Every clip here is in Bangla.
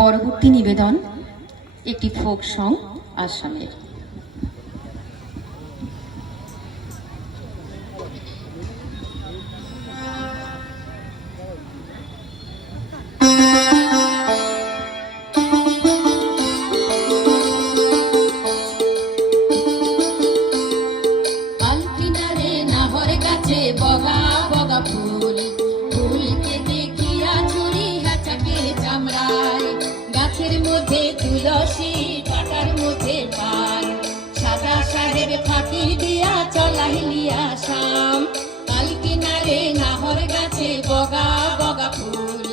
পরবর্তী নিবেদন একটি ফোক সং আসামের। ফুল ফুলকে দেখিয়া চুরি হাচাকে চামড়ায়। গাছের মধ্যে তুলসী, পাতার মধ্যে পান। সাদা সাহেব ফাঁকি দিয়া চলাইলিয়া শাম কিনারে নাহর গাছে বগা বগা ফুল।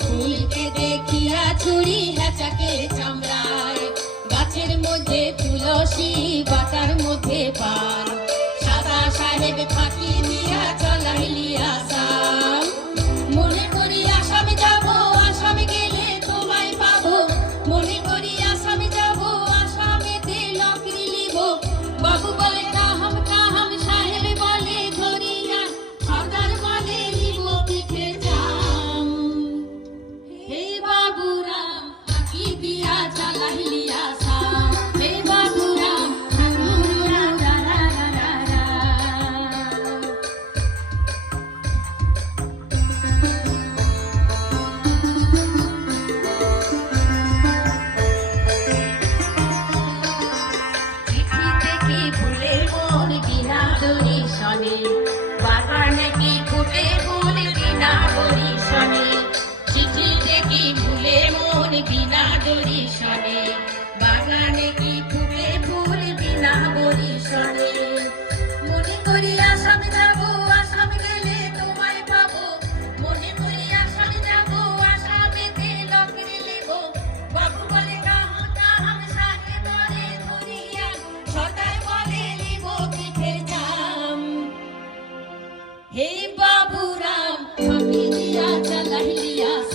ফুলকে দেখিয়া ছুরি হ্যাচাকে চামড়ায়। গাছের মধ্যে তুলসী শনে বাগানে কি ফুটে ফুল বিনা দড়ি শনে। চিঠিতে কি ফুলের মন বিনা দড়ি শনে। বাগানে কি ফুটে ফুল বিনা দড়ি শনে। মনে করি আসামে Hey, Babura.